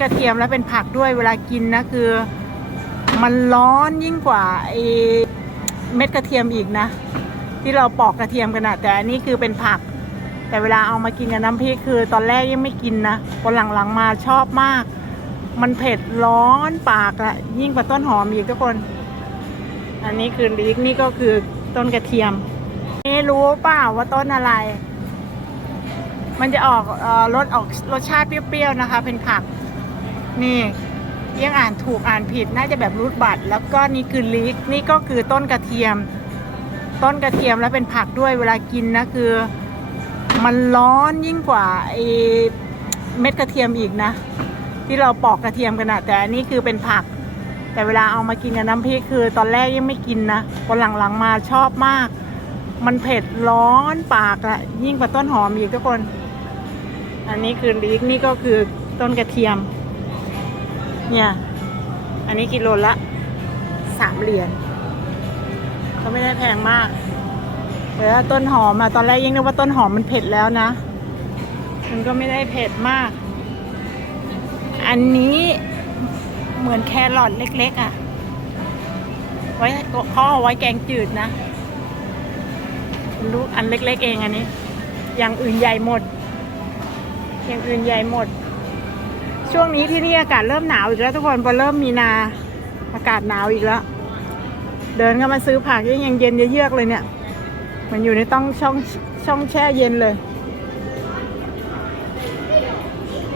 กระเทียมแล้วเป็นผักด้วยเวลากินนะคือ มันร้อนยิ่งกว่าไอเม็ดกระเทียมอีกนะ ที่เราปอกกระเทียมกันอะแต่อันนี้คือเป็นผัก แต่เวลาเอามากินกับน้ำพริกคือ ตอนแรกยังไม่กินนะพอหลังๆมาชอบมาก มันเผ็ดร้อนปากอะยิ่งกว่าต้นหอมอีกทุกคน อันนี้คือลิกนี่ก็คือต้นกระเทียมนี่รู้เปล่าว่าต้นอะไร มันจะออกออรสออกรสชาติเปรี้ยวๆนะคะ เป็นผัก นี่ยังอ่านถูกอ่านผิดน่าจะแบบรูทบัตรแล้วก็นี่คือลิกนี่ก็คือต้นกระเทียม ต้นกระเทียมแล้วเป็นผักด้วยเวลากินนะคือ มันร้อนยิ่งกว่าไอเม็ดกระเทียมอีกนะ ที่เราปอกกระเทียมกันอะแต่อันนี้คือเป็นผัก แต่เวลาเอามากินกับน้ำพริกคือ ตอนแรกยังไม่กินนะพอหลังๆมาชอบมาก มันเผ็ดร้อนปากอะยิ่งกว่าต้นหอมอีกทุกคน อันนี้คือลิกนี่ก็คือต้นกระเทียม เนี่ย อันนี้กิโลละสามเหรียญก็ไม่ได้แพงมากแต่ว่าต้นหอมอะตอนแรกยังนึกว่าต้นหอมมันเผ็ดแล้วนะ มันก็ไม่ได้เผ็ดมาก อันนี้เหมือนแครอทเล็ก ๆอะ่ะไว้เขาเอาไว้แกงจืดนะลูกอันเล็ก ๆ เองอันนี้ อย่างอื่นใหญ่หมด อย่างอื่นใหญ่หมด ช่วงนี้ที่นี่อากาศเริ่มหนาวอีกแล้วทุกคนพอเริ่มมีนา อากาศหนาวอีกแล้ว เดินเข้ามาซื้อผักยังยังเย็นเยือกเลยเนี่ยมันอยู่ในต้องช่องช่องแช่เย็นเลย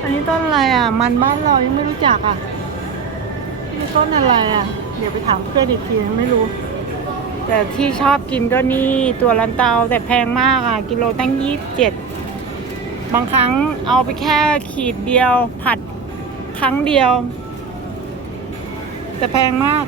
อันนี้ต้นอะไรอะ มันบ้านเรายังไม่รู้จักอะนี่ต้นอะไรอะ เดี๋ยวไปถามเพื่อนอีกทีไม่รู้ แต่ที่ชอบกินก็นี่ตัวลันเตาแต่แพงมากอะ กิโลตั้งยี่สิบเจ็ดบางครั้งเอาไปแค่ขีดเดียวผัด ครั้งเดียว แต่แพงมาก